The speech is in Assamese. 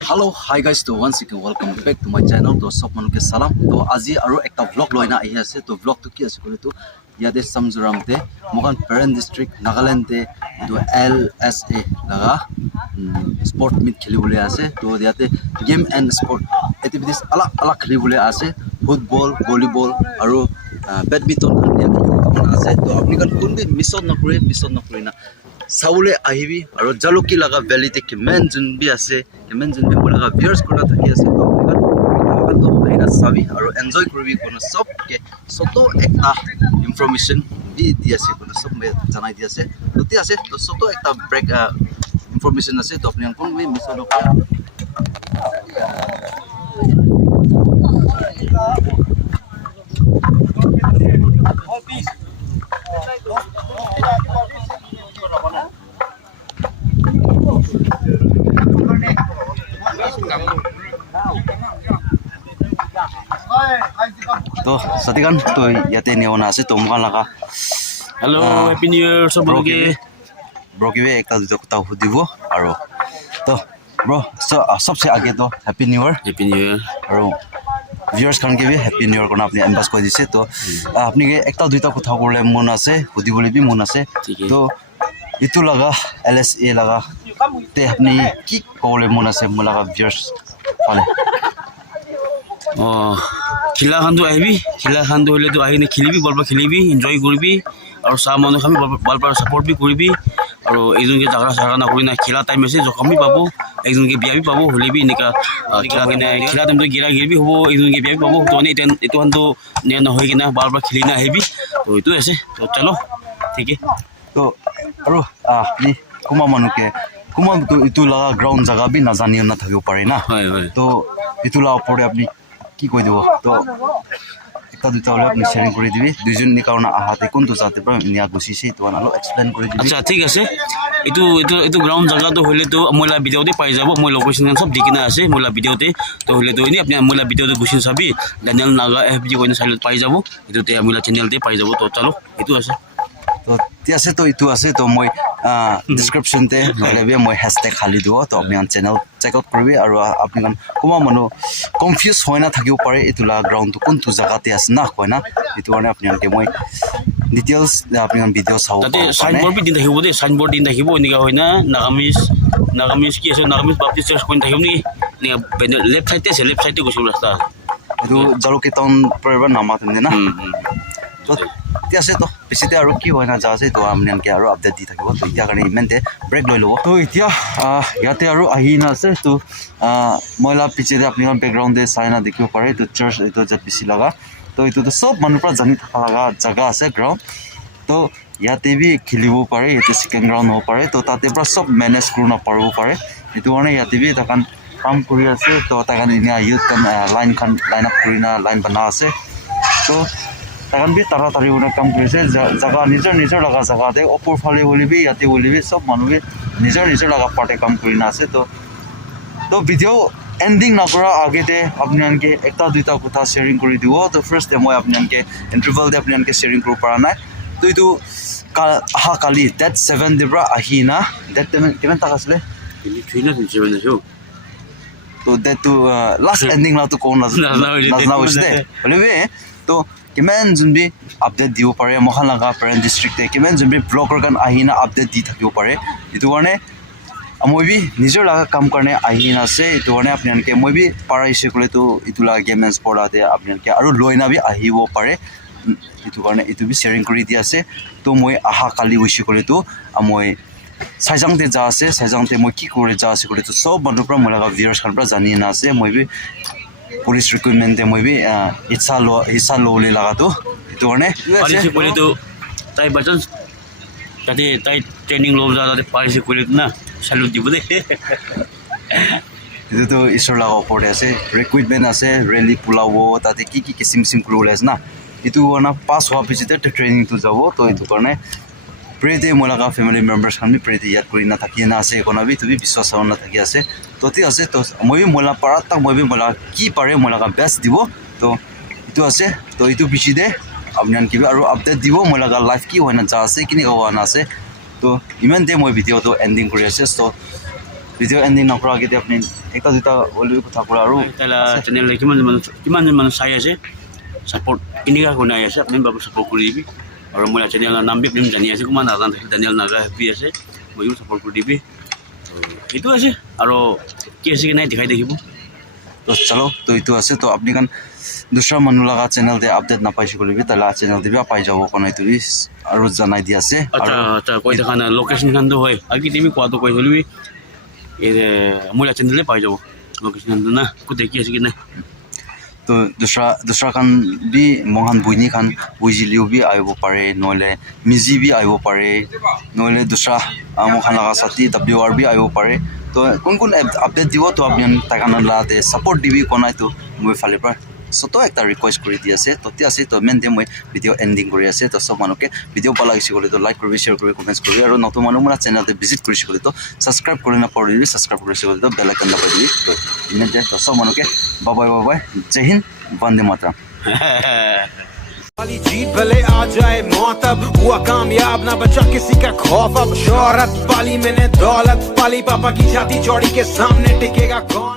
Hello, hi guys. To once again welcome back to my channel. To sob manu ke salam. To aji aro ekta vlog loina ahi ase. To vlog to ki ase kole to yade Samzuram te Mogan Parent District Nagaland te to LSA laga sport meet kheli bole ase. To yate game and sport activities alag alag kheli bole ase. Football, volleyball aro badminton kan yate ase. To apni kan kun bhi miss na kore na Saule ahibi aro Jaluki laga valley te kimen jun bi ase kimen jun bi molaga viewers kona thaki ase to apni to aina sabi aro enjoy koribi kona sob ke soto ekta information bi di ase kona sob me janai di ase to ti ase to soto ekta break information ase to apni kon me miss no to satikan to yate neona ase to moga laga Hello, Happy New Year, so bro ke be ekta duta kota hudibo aro to bro so sabse age to happy new year Happy New Year. aro viewers kan ke bhi happy new year kona apni ambas koi dise to apni ke ekta duita kotha korle mon ase hudibole bi mon ase to itu laga LSA laga te apni ki korle mon ase molaga viewers pale Khila khan to hole to ahine khilibi balba khilibi enjoy koribi aru sa manu khami balba support bi koribi aru ejon ke jagara saga na korina khila time ase jo khami babu ejon ke biya bi babu hole bi nika khila time to gira girbi hobo ejon ke biya bi babu to ne etu han to ne na hoi kina balba khilina hebi to etu ase to chalo ठीक है to aro ni kuma manu ke kuma to itu laga ground jaga bi na jani na thakibo pare na to itu la opore apni কি কই দিব তো একটা দুটা হলে আপনি শেয়ারিং করে দিবি দুইজন নি কারণ আহাতে কোন তো জাতে পারে নিয়া গুছিছে তো আলো এক্সপ্লেইন করে দিবি আচ্ছা ঠিক আছে এটু গ্রাউন্ড জায়গা তো হইলে তো মইলা ভিডিওতে পাই যাব মই লোকেশন সব দিকিনা আছে মইলা ভিডিওতে তো হইলে তো নি আপনি মইলা ভিডিওতে গুছিন চাবি ড্যানিয়েল নাগা এফবি কইনা সাইলেট পাই যাব এটুতে মইলা চ্যানেলতে পাই যাব তো চলো এটু আছে তো তি আছে তো ইটু আছে তো মই ডেসক্রিপশন তে নলেবে মই হ্যাশট্যাগ খালি দিব তো আপনি চ্যানেল চেক আউট করবি আর আপনি কোমা মনো কনফিউজ হয় না থাকিব পারে ইতুলা গ্রাউন্ড তো কোনটো জায়গাতে আছে না কয় না ইটু মানে আপনি মই ডিটেইলস আপনি ভিডিও চাও তাতে সাইনবোর্ড বি দিন থাকিব দে সাইনবোর্ড দিন থাকিব নিকা হয় না নাগামিস কি আছে নাগামিস বাপটি চার্জ কোন থাকিব নি লেফট সাইডে গছল রাস্তা ইটু জালুকি টাউন পরেবা নামাত না তো তি আছে তো বেছিতে আৰু কি হয় না যা আছে তো আমি আনকে আৰু আপডেট দি থাকিব তো ইতিয়া কাৰণে ইমেনতে ব্ৰেক লৈ লব তো ইতিয়া ইয়াতে আৰু আহি না আছে তো মইলা পিছতে আপুনি বেকগ্ৰাউণ্ডে চাইনা দেখিব পাৰে তো চাৰ্চ এটো যত বেছি লাগা তো এটো তো সব মানুহ পৰা জানি থকা লাগা জায়গা আছে গ্ৰাউণ্ড তো ইয়াতে বি খেলিব পাৰে এটো সেকেন্ড গ্ৰাউণ্ড হ'ব পাৰে তো তাতে পৰা সব মেনেজ কৰিব নাপাৰিব পাৰে এটো কাৰণে ইয়াতে বি তাকান কাম কৰি আছে তো তাকান ইনা ইউথ কান লাইন আপ কৰি না লাইন বনা আছে তো তাকান বি তাড়াতাড়ি উনা কাম কৰিছে জায়গা নিজৰ লগা জায়গাতে ওপৰ ফালে বলিবি ইয়াতে বলিবি সব মানুহ নিজৰ লগা পাৰ্টে কাম কৰি না আছে তো ভিডিও এন্ডিং নকৰা আগতে আপোনানকে একটা দুটা কথা শেয়াৰিং কৰি দিব তো ফাৰ্স্ট মই আপোনানকে ইন্টাৰভেল দে আপোনানকে শেয়াৰিং কৰিব পৰা নাই তো ইটো আহা কালি ডেট 7 দিবৰা আহি না ডেট কিমান টাকা আছিলে তো ডেট টু লাষ্ট এন্ডিং না তো কোন না হৈছে বলিবি তো কিমান যোনবি আপডেট দিব পাৰে মহান লগা পেৰেণ্ট ডিষ্ট্ৰিক্টে কিমান যোনবি ব্লগাৰ গান আহি না আপডেট দি থাকিব পাৰে এইটো কাৰণে মই বি নিজৰ লগা কাম কাৰণে আহি না আছে এইটো কাৰণে আপোনালোকে মই বি পাৰাইছে ক'লে তো এইটো লগা গেম এণ্ড স্পৰ্ট আতে আপোনালোকে আৰু লৈ না বি আহিব পাৰে এইটো কাৰণে এইটো বি শ্বেয়াৰিং কৰি দি আছে তো মই আহা কালি হৈছে ক'লে তো মই সাইজাংতে যা আছে সাইজাংতে মই কি কৰে যা আছে ক'লে তো সব মানুহৰ পৰা মই লগা ভিউৱাৰ্ছ খান পৰা জানি না আছে মই বি পুলিশ ৰিক্ৰুটমেন্ট দে মই বি ইচ্ছা ললে লাগা তো এটো কাৰণে পালিছে কইলে তো তাই বাচন তাতে তাই ট্রেনিং লব যা তাতে পালিছে কইলে না স্যালুট দিব দে এটো তো ঈশ্বৰ লাগা ওপৰতে আছে ৰিক্ৰুটমেন্ট আছে ৰেলি পুলাব তাতে কি কিসিম কৰিব আছে না এটো না পাস হোৱা পিছতে ট্ৰেনিং তো যাব তো এটো কাৰণে প্ৰেতে মলাকা ফ্যামিলি মেম্বাৰ্স খানি প্ৰেতে ইয়াত কৰি না থাকি না আছে কোনাবি তুমি বিশ্বাস না থাকি আছে তো তি আছে তো মই মলা পাৰা তাক মই মলা কি পাৰে মলাকা বেস্ট দিব তো ইটো আছে তো ইটো পিছি দে আপনান কিবা আৰু আপডেট দিব মলাকা লাইফ কি হয় না যা আছে কিনি হোৱা না আছে তো ইমান দে মই ভিডিওটো এন্ডিং কৰি আছে তো ভিডিঅ' এণ্ডিং নকৰা আগতে আপুনি এটা দুটা অলৰেডি কথা কৰা আৰু তাইলা চেনেল কিমানজন মানুহ চাই আছে ছাপোৰ্ট কেনেকুৱা কৰি আহি আছে আপুনি বাবু ছাপোৰ্ট কৰি দিবি আৰু মই চেনেলৰ নাম বি আপুনি জানি আছে কোনোবা নাজান থাকিলে চেনেল নাগা হেপি আছে ময়ো ছাপোৰ্ট কৰি দিবি সেইটো আছে আৰু কি আছে কি নাই দেখাই দেখিব তো চলো তো এইটো আছে তো আপুনি কাৰণ দুসৰা মানুহ লগা চেনেল দে আপডেট নাপাইছে কৰিবি তাহলে চেনেল দিবি পাই যাব কোন এইটো আৰু জানাই দি আছে আচ্ছা আচ্ছা কৈ দেখা না লোকেশ্যন খানটো হয় আৰু কি তুমি কোৱাটো কৈ চলিবি এই মোৰ চেনেলে পাই যাব লোকেশ্যন খানটো না ক'ত দেখি আছে কি নাই তো দুসৰা খান বি মহান বইনি খান বুজিলিও বি আহিব পাৰে নহ'লে মিজি বি আহিব পাৰে নহ'লে দুসৰা মহান লগা সাথী WR বি আহিব পাৰে তো কোন আপডেট দিব তো আপুনি তাক লাতে ছাপোৰ্ট দিবি কোনাই তো মই ফালে পৰা সতো একটা রিকোয়েস্ট করে দিয়ে আছে তো আছে তো মেন দিয়ে মই ভিডিও এন্ডিং করে আছে তো সব মানুষকে ভিডিও ভাল লাগিছে বলে তো লাইক করবি শেয়ার করবি কমেন্টস করবি আর নতুন মানুষ মোর চ্যানেলতে ভিজিট করিছে বলে তো সাবস্ক্রাইব করে না পড়বি সাবস্ক্রাইব করিছে বলে তো বেল আইকন দাবাই দিবি তো ইমেন যে তো সব মানুষকে বাই বাই জয় হিন্দ বন্দে মাতরম वाली जीत भले आ जाए मौत अब हुआ कामयाब ना बचा किसी का खौफ अब शोहरत पाली मैंने दौलत पाली पापा की छाती चौड़ी के सामने टिकेगा कौन